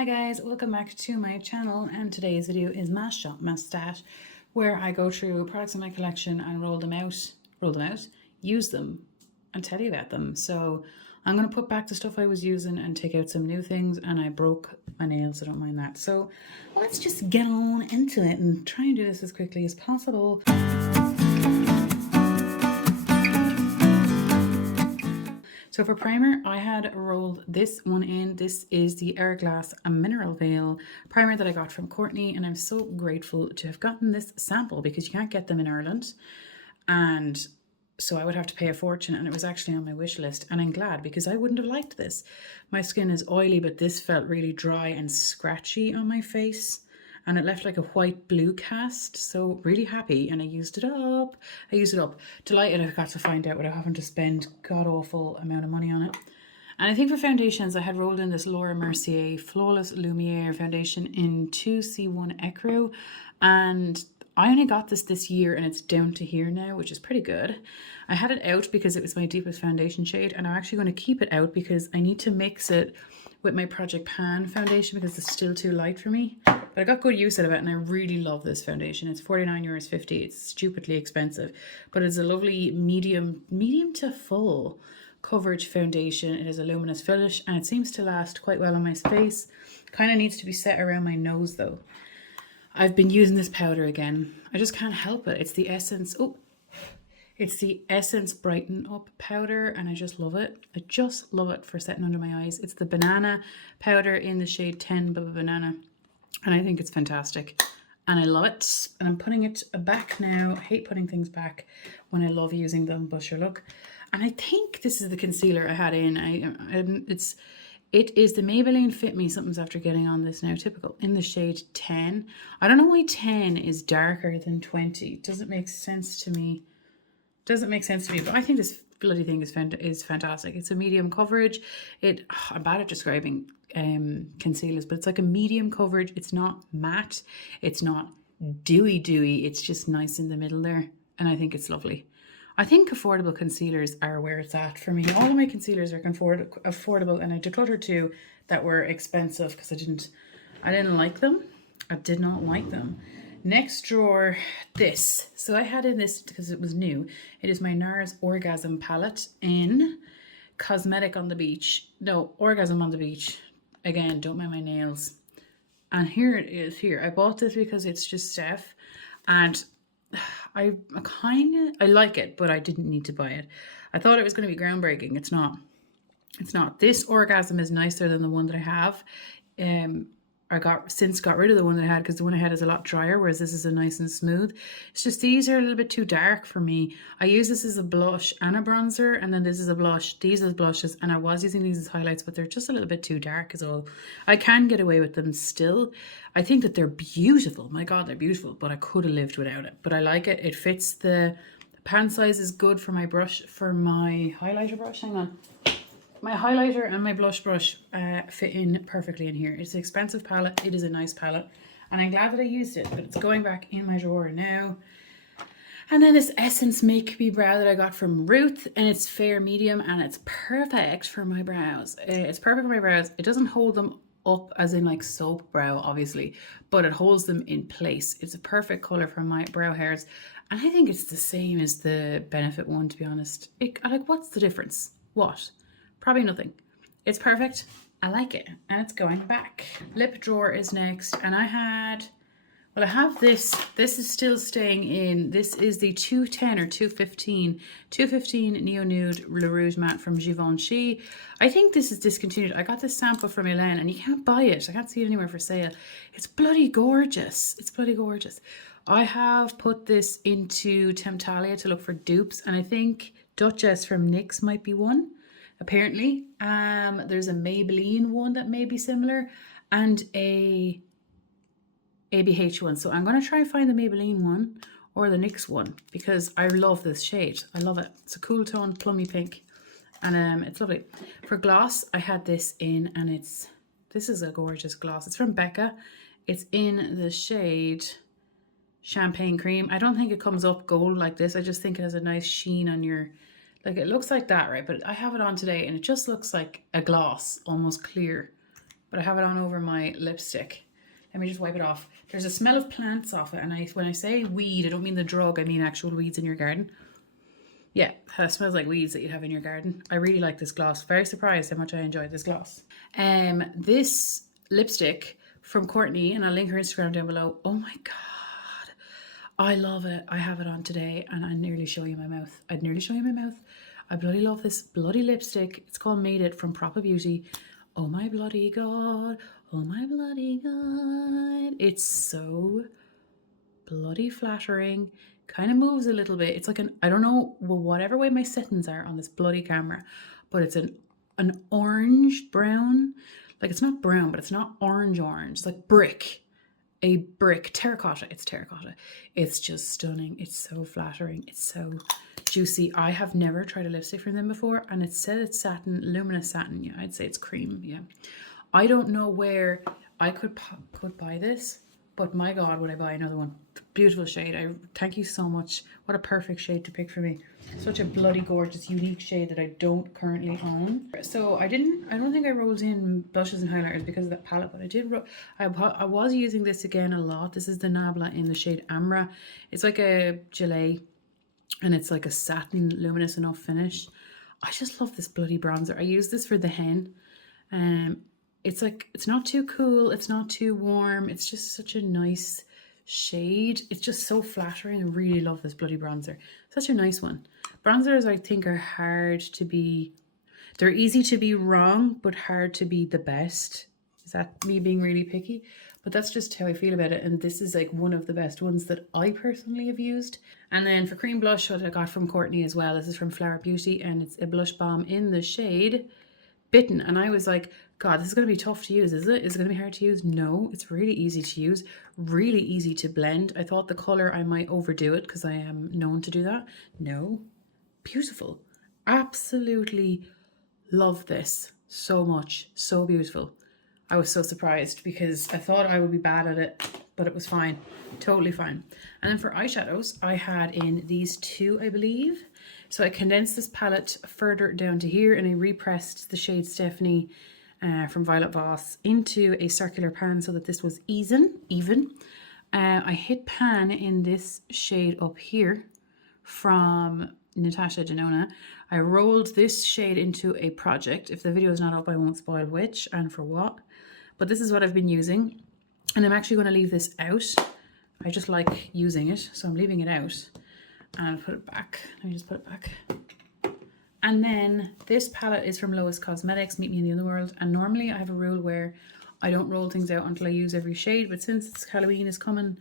Hi guys, welcome back to my channel, and today's video is Mash Shop Mustache, where I go through products in my collection and roll them out, use them and tell you about them. So I'm going to put back the stuff I was using and take out some new things, and I broke my nails, so don't mind that. So let's just get on into it and try and do this as quickly as possible. So for primer, I had rolled this one in. This is the Hourglass Mineral Veil primer that I got from Courtney, and I'm so grateful to have gotten this sample because you can't get them in Ireland. And so I would have to pay a fortune, and it was actually on my wish list, and I'm glad because I wouldn't have liked this. My skin is oily, but this felt really dry and scratchy on my face, and it left like a white blue cast. So really happy, and I used it up. Delighted I got to find out without having to spend god-awful amount of money on it. And I think for foundations, I had rolled in this Laura Mercier Flawless Lumiere foundation in 2C1 Ecru, and I only got this year, and it's down to here now, which is pretty good. I had it out because it was my deepest foundation shade, and I'm actually going to keep it out because I need to mix it with my Project Pan foundation because it's still too light for me. But I got good use out of it, and I really love this foundation. It's €49.50. It's stupidly expensive, but it's a lovely medium to full coverage foundation. It is a luminous finish, and it seems to last quite well on my face. Kind of needs to be set around my nose though. I've been using this powder again. I just can't help it. It's the Essence. It's the Essence Brighten Up powder, and I just love it. I just love it for setting under my eyes. It's the banana powder in the shade 10 Banana, and I think it's fantastic. And I love it. And I'm putting it back now. I hate putting things back when I love using them, but sure, look. And I think this is the concealer I had in. It is the Maybelline Fit Me Something's After Getting On This Now Typical in the shade 10. I don't know why 10 is darker than 20. It doesn't make sense to me. But I think this bloody thing is fantastic. It's a medium coverage. I'm bad at describing concealers, but it's like a medium coverage. It's not matte. It's not dewy. It's just nice in the middle there, and I think it's lovely. I think affordable concealers are where it's at for me. All of my concealers are affordable, and I decluttered two that were expensive because I didn't like them. I did not like them. Next drawer, this. So I had in this because it was new. It is my NARS Orgasm palette in Cosmetic on the Beach. No, Orgasm on the Beach. Again, don't mind my nails. And here it is here. I bought this because it's just Steph, and I like it, but I didn't need to buy it. I thought it was going to be groundbreaking. It's not. This Orgasm is nicer than the one that I have. I got rid of the one that I had because the one I had is a lot drier, whereas this is a nice and smooth. It's just these are a little bit too dark for me. I use this as a blush and a bronzer, and then this is a blush. These are blushes, and I was using these as highlights, but they're just a little bit too dark as well. I can get away with them still. I think that they're beautiful. My God, they're beautiful, but I could have lived without it. But I like it. It fits the pan size is good for my brush, for my highlighter brush. Hang on. My highlighter and my blush brush fit in perfectly in here. It's an expensive palette. It is a nice palette, and I'm glad that I used it, but it's going back in my drawer now. And then this Essence Make Me Brow that I got from Ruth, and it's fair medium, and it's perfect for my brows. It's perfect for my brows. It doesn't hold them up as in like soap brow, obviously, but it holds them in place. It's a perfect color for my brow hairs, and I think it's the same as the Benefit one, to be honest. What's the difference? What? Probably nothing. It's perfect. I like it, and it's going back. Lip drawer is next, and I have this. This is still staying in. This is the 210 or 215 Neo Nude Le Rouge Matte from Givenchy. I think this is discontinued. I got this sample from Milan, and you can't buy it. I can't see it anywhere for sale. It's bloody gorgeous. I have put this into Temptalia to look for dupes, and I think Duchess from NYX might be one. Apparently, there's a Maybelline one that may be similar, and a ABH one. So I'm going to try and find the Maybelline one or the NYX one because I love this shade. I love it. It's a cool tone, plummy pink, and it's lovely. For gloss, I had this in, and this is a gorgeous gloss. It's from Becca. It's in the shade Champagne Cream. I don't think it comes up gold like this. I just think it has a nice sheen on your. Like it looks like that, right? But I have it on today, and it just looks like a gloss, almost clear. but I have it on over my lipstick. Let me just wipe it off. There's a smell of plants off it, and when I say weed, I don't mean the drug, I mean actual weeds in your garden. Yeah, it smells like weeds that you'd have in your garden. I really like this gloss. Very surprised how much I enjoyed this gloss. This lipstick from Courtney, and I'll link her Instagram down below. Oh my God. I love it. I have it on today, and I'd nearly show you my mouth. I'd nearly show you my mouth. I bloody love this bloody lipstick. It's called Made It from Proper Beauty. Oh my bloody God. Oh my bloody God. It's so bloody flattering. Kind of moves a little bit. It's like I don't know, well, whatever way my settings are on this bloody camera, but it's an orange brown. Like, it's not brown, but it's not orange. It's like brick. A brick. Terracotta. It's terracotta. It's just stunning. It's so flattering. It's so juicy. I have never tried a lipstick from them before, and it said it's satin, luminous satin. Yeah, I'd say it's cream. Yeah. I don't know where I could buy this, but my God, would I buy another one. Beautiful shade. I thank you so much. What a perfect shade to pick for me. Such a bloody gorgeous, unique shade that I don't currently own. So I don't think I rolled in blushes and highlighters because of that palette, but I did. I was using this again a lot. This is the Nabla in the shade Amra. It's like a gelée, and it's like a satin, luminous enough finish. I just love this bloody bronzer. I use this for the hen. It's like, it's not too cool. It's not too warm. It's just such a nice shade. It's just so flattering. I really love this bloody bronzer. Such a nice one. Bronzers, I think, are hard to be, they're easy to be wrong, but hard to be the best. Is that me being really picky? But that's just how I feel about it. And this is like one of the best ones that I personally have used. And then for cream blush, what I got from Courtney as well. This is from Flower Beauty, and it's a blush balm in the shade Bitten. And I was like, God, this is going to be tough to use, is it? Is it going to be hard to use? No, it's really easy to use, really easy to blend. I thought the color I might overdo it because I am known to do that. No, beautiful. Absolutely love this so much. So beautiful. I was so surprised because I thought I would be bad at it, but it was fine. Totally fine. And then for eyeshadows, I had in these two, I believe. So I condensed this palette further down to here, and I repressed the shade Stephanie from Violet Voss into a circular pan so that this was even. I hit pan in this shade up here from Natasha Denona. I rolled this shade into a project. If the video is not up, I won't spoil which and for what. But this is what I've been using. And I'm actually going to leave this out. I just like using it, so I'm leaving it out. And I'll put it back. Let me just put it back. And then this palette is from Lois Cosmetics, Meet Me in the Underworld. And normally I have a rule where I don't roll things out until I use every shade. But since it's Halloween is coming,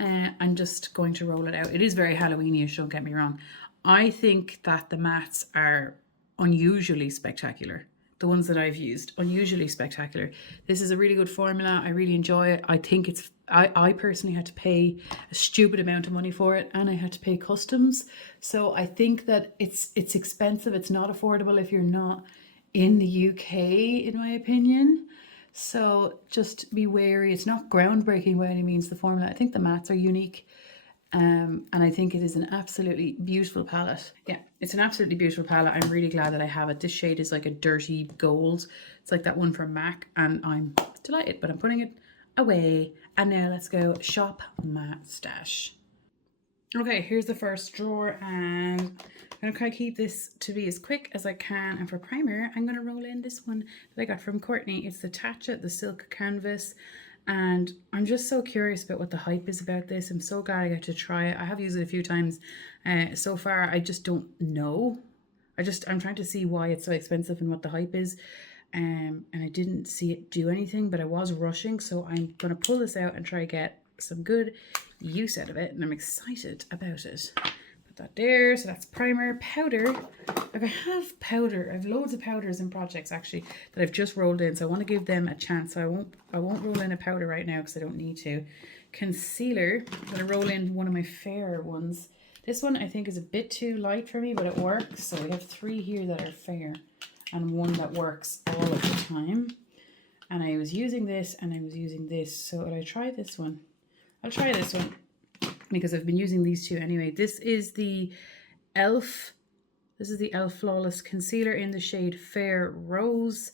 I'm just going to roll it out. It is very Halloweenish, don't get me wrong. I think that the mattes are unusually spectacular. The ones that I've used, unusually spectacular. This is a really good formula. I really enjoy it. I think it's, I personally had to pay a stupid amount of money for it, and I had to pay customs. So I think that it's expensive. It's not affordable if you're not in the UK, in my opinion. So just be wary. It's not groundbreaking by any means, the formula. I think the mattes are unique. And I think it is an absolutely beautiful palette. Yeah, it's an absolutely beautiful palette. I'm really glad that I have it. This shade is like a dirty gold. It's like that one from MAC, and I'm delighted, but I'm putting it away. And now let's go shop my stash. Okay, here's the first drawer, and I'm going to try to keep this to be as quick as I can. And for primer, I'm going to roll in this one that I got from Courtney. It's the Tatcha, the Silk Canvas. And I'm just so curious about what the hype is about this. I'm so glad I got to try it. I have used it a few times so far. I just don't know. I'm trying to see why it's so expensive and what the hype is. And I didn't see it do anything, but I was rushing. So I'm going to pull this out and try to get some good use out of it. And I'm excited about it. Put that there. So that's primer, powder. Like I have powder. I have loads of powders and projects actually that I've just rolled in. So I want to give them a chance. So I won't roll in a powder right now because I don't need to. Concealer. I'm going to roll in one of my fair ones. This one I think is a bit too light for me, but it works. So we have 3 here that are fair and 1 that works all of the time. And I was using this and I was using this. So would I try this one? I'll try this one because I've been using these 2 anyway. This is the e.l.f. Flawless Concealer in the shade Fair Rose.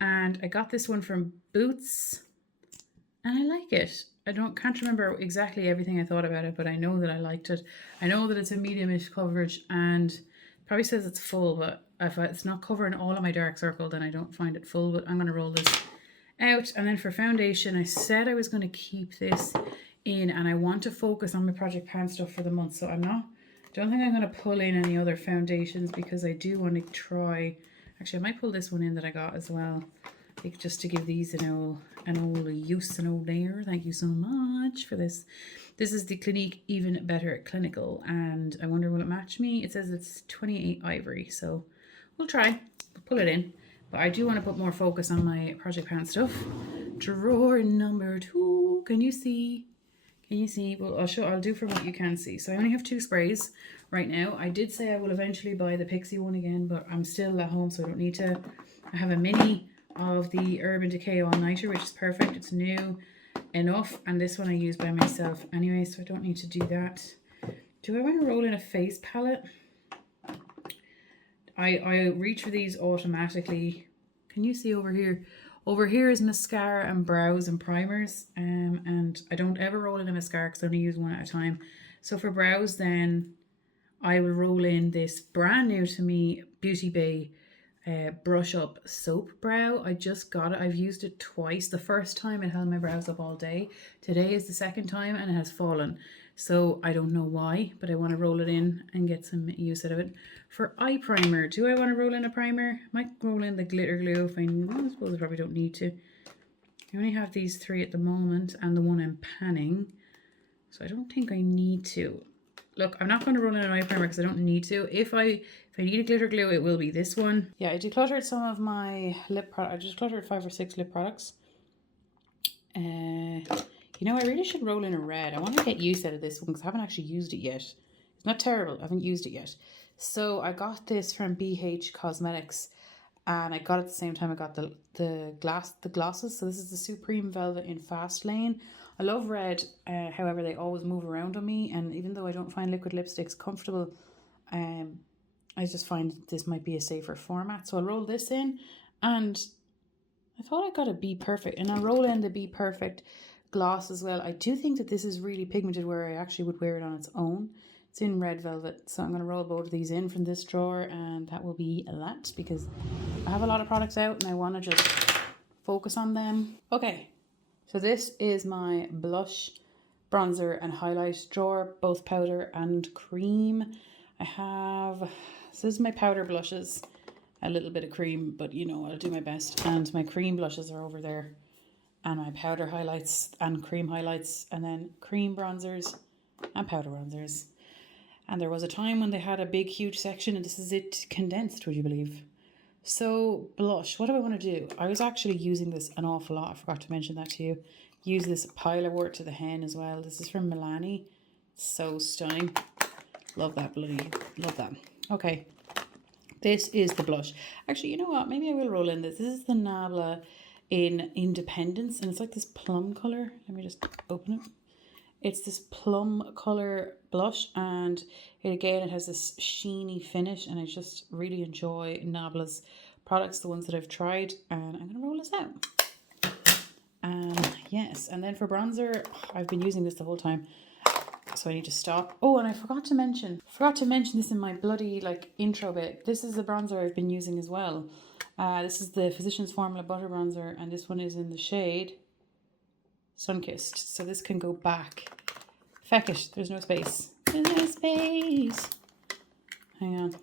And I got this one from Boots and I like it. I can't remember exactly everything I thought about it, but I know that I liked it. I know that it's a medium-ish coverage and probably says it's full, but if it's not covering all of my dark circle, then I don't find it full. But I'm going to roll this out. And then for foundation, I said I was going to keep this in, and I want to focus on my Project Pan stuff for the month. So don't think I'm going to pull in any other foundations because I do want to try. Actually, I might pull this one in that I got as well, just to give these an old use, an old air. Thank you so much for this. This is the Clinique Even Better Clinical, and I wonder will it match me? It says it's 28 ivory, so we'll try. We'll pull it in. But I do want to put more focus on my Project Pan stuff. Drawer number 2. Can you see? Can you see? Well, I'll do from what you can see. So I only have 2 sprays right now. I did say I will eventually buy the Pixie one again, but I'm still at home, so I don't need to. I have a mini of the Urban Decay All Nighter, which is perfect. It's new enough, and this one I use by myself anyway, so I don't need to do that. Do I want to roll in a face palette? I reach for these automatically. Can you see over here? Over here is mascara and brows and primers, and I don't ever roll in a mascara because I only use one at a time. So for brows, then I will roll in this brand new to me Beauty Bay Brush Up Soap Brow. I just got it. I've used it twice. The first time it held my brows up all day. Today is the second time and it has fallen. So I don't know why, but I want to roll it in and get some use out of it. For eye primer, do I want to roll in a primer? I might roll in the glitter glue if I suppose I probably don't need to. I only have these 3 at the moment and the one I'm panning. So I don't think I need to. Look, I'm not going to roll in an eye primer because I don't need to. If I need a glitter glue, it will be this one. Yeah, I decluttered some of my lip products. I just cluttered 5 or 6 lip products. You know, I really should roll in a red. I want to get use out of this one because I haven't actually used it yet. It's not terrible. I haven't used it yet. So I got this from BH Cosmetics, and I got it at the same time I got the glosses. So this is the Supreme Velvet in Fast Lane. I love red, however they always move around on me, and even though I don't find liquid lipsticks comfortable, I just find this might be a safer format. So I'll roll this in, and I thought I got a Be Perfect, and I'll roll in the Be Perfect gloss as well. I do think that this is really pigmented where I actually would wear it on its own. It's in red velvet, so I'm going to roll both of these in from this drawer, and that will be that because I have a lot of products out and I want to just focus on them. Okay, so this is my blush, bronzer and highlight drawer, both powder and cream. This is my powder blushes, a little bit of cream, but you know, I'll do my best. And my cream blushes are over there, and my powder highlights and cream highlights, and then cream bronzers and powder bronzers. And there was a time when they had a big, huge section, and this is it condensed, would you believe? So blush, what do I want to do? I was actually using this an awful lot. I forgot to mention that to you. Use this Pile of Wort to the Hen as well. This is from Milani. So stunning. Love that, love that. Okay, this is the blush. Actually, you know what? Maybe I will roll in this. This is the Nabla in Independence, and it's like this plum color. Let me just open it. It's this plum color blush, and it has this sheeny finish, and I just really enjoy Nabla's products, the ones that I've tried, and I'm going to roll this out. Yes, and then for bronzer, I've been using this the whole time, so I need to stop. Oh, and I forgot to mention this in my bloody intro bit. This is the bronzer I've been using as well. This is the Physicians Formula Butter Bronzer, and this one is in the shade Sunkissed. So this can go back. Feck it, there's no space. There's no space. Hang on.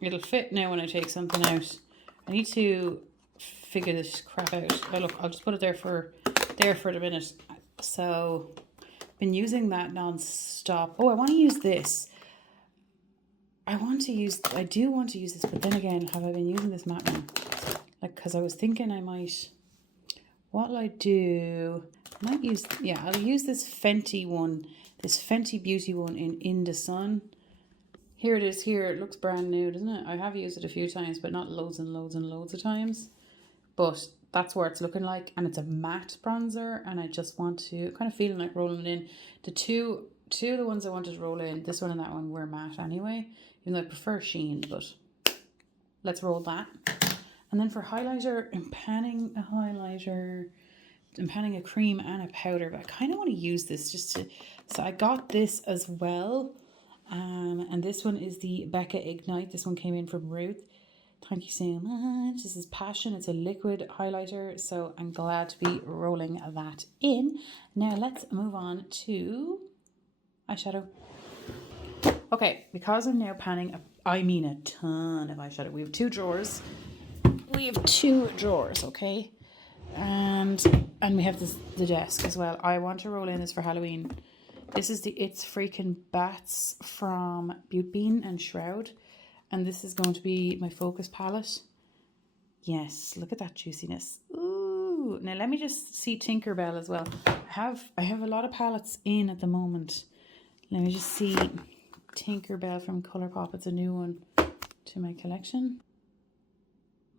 It'll fit now when I take something out. I need to figure this crap out. Oh look, I'll just put it there for a minute. So been using that non-stop. Oh, I want to use this. I do want to use this, but then again, have I been using this matte one? Because I was thinking what'll I do? I'll use this Fenty one, this Fenty Beauty one in the Sun. Here it is here. It looks brand new, doesn't it? I have used it a few times, but not loads and loads and loads of times. But that's what it's looking like, and it's a matte bronzer, and I just want to kind of feeling like rolling it in. The two of the ones I wanted to roll in, this one and that one, were matte anyway, even though I prefer sheen, but let's roll that. And then for highlighter, I'm panning a highlighter. I'm panning a cream and a powder, but I kind of want to use this just to, so I got this as well. And this one is the Becca Ignite. This one came in from Ruth. Thank you so much. This is Passion. It's a liquid highlighter, so I'm glad to be rolling that in. Now let's move on to eyeshadow. Okay, because I'm now panning, I mean a ton of eyeshadow. We have two drawers. Okay? And we have the desk as well. I want to roll in this for Halloween. This is the It's Freakin Bats from Battybean and Shroud. And this is going to be my focus palette. Yes, look at that juiciness. Ooh. Now let me just see Tinkerbell as well. I have a lot of palettes in at the moment. Let me just see Tinkerbell from Colourpop. It's a new one to my collection.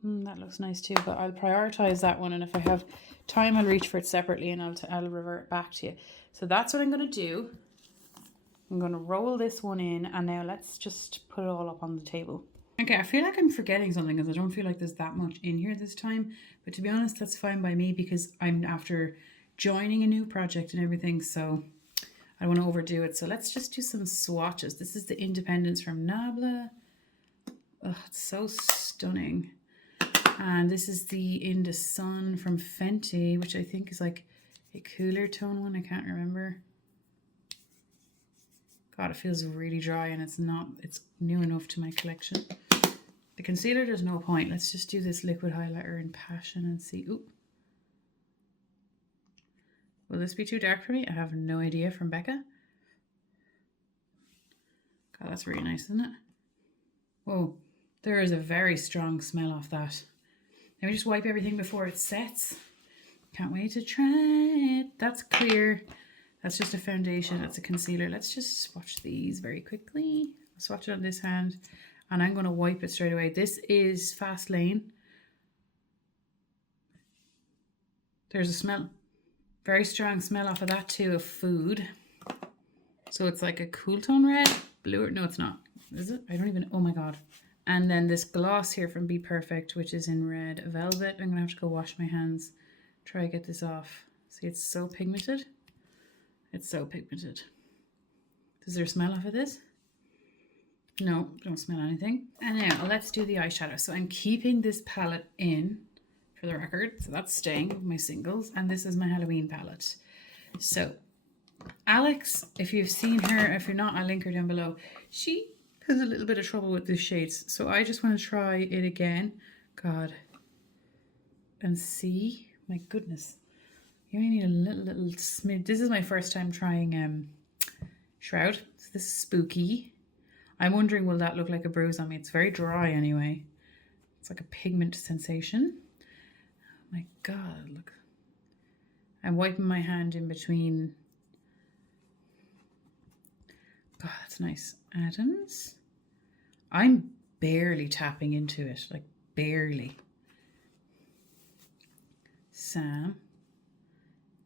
That looks nice too, but I'll prioritize that one, and if I have time I'll reach for it separately and I'll revert back to you. So that's what I'm going to do. I'm going to roll this one in, and now let's just put it all up on the table. Okay, I feel like I'm forgetting something because I don't feel like there's that much in here this time, but to be honest that's fine by me because I'm after joining a new project and everything, so I don't want to overdo it. So let's just do some swatches. This is the Independence from Nabla. Oh, it's so stunning. And this is the In the Sun from Fenty, which I think is like a cooler tone one. I can't remember. God, it feels really dry, and it's new enough to my collection. The concealer, there's no point. Let's just do this liquid highlighter in Passion and see. Ooh. Will this be too dark for me? I have no idea. From Becca. God, that's really nice, isn't it? Whoa, there is a very strong smell off that. Let me just wipe everything before it sets. Can't wait to try it. That's clear. That's just a foundation. That's a concealer. Let's just swatch these very quickly. I'll swatch it on this hand, and I'm going to wipe it straight away. This is Fast Lane. There's a smell. Very strong smell off of that too, of food. So it's like a cool tone red. Blue. No, it's not. Is it? I don't even. Oh my God. And then this gloss here from Be Perfect, which is in Red Velvet. I'm going to have to go wash my hands. Try to get this off. See, it's so pigmented. It's so pigmented. Does there smell off of this? No, don't smell anything. And now let's do the eyeshadow. So I'm keeping this palette in for the record. So that's staying with my singles. And this is my Halloween palette. So Alex, if you've seen her, if you're not, I'll link her down below. She has a little bit of trouble with the shades. So I just want to try it again. God. And see. My goodness. You only need a little smidge. This is my first time trying Shroud. So this is spooky. I'm wondering, will that look like a bruise on me? It's very dry anyway. It's like a pigment sensation. Oh my God, look. I'm wiping my hand in between. God, that's nice. Adams. I'm barely tapping into it, like barely. Sam.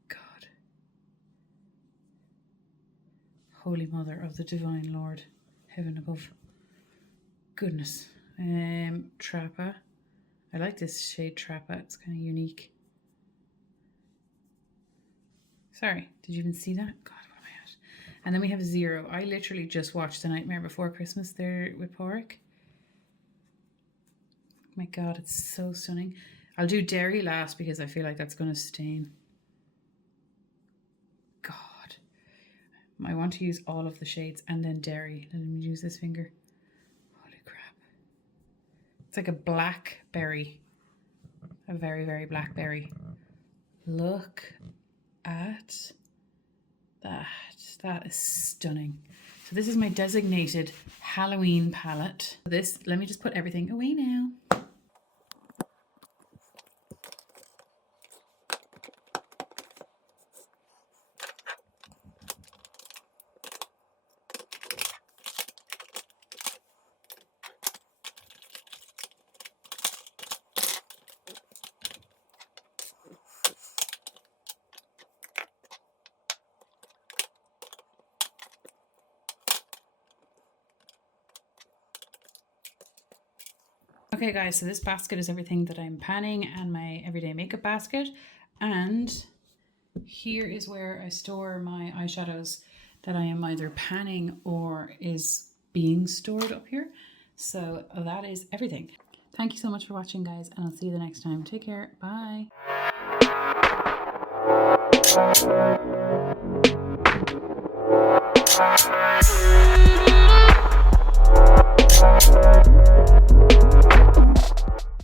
God. Holy Mother of the Divine Lord. Heaven above. Goodness. Trappa. I like this shade Trappa. It's kind of unique. Sorry, did you even see that? God, what am I at? And then we have Zero. I literally just watched The Nightmare Before Christmas there with Porrick. Oh my God, it's so stunning. I'll do Derry last because I feel like that's going to stain. God. I want to use all of the shades and then Derry. Let me use this finger. Holy crap. It's like a blackberry. A very, very blackberry. Look at that. That is stunning. So this is my designated Halloween palette. This, let me just put everything away now. Okay guys, so this basket is everything that I'm panning and my everyday makeup basket. And here is where I store my eyeshadows that I am either panning or is being stored up here. So that is everything. Thank you so much for watching, guys, and I'll see you the next time. Take care. Bye.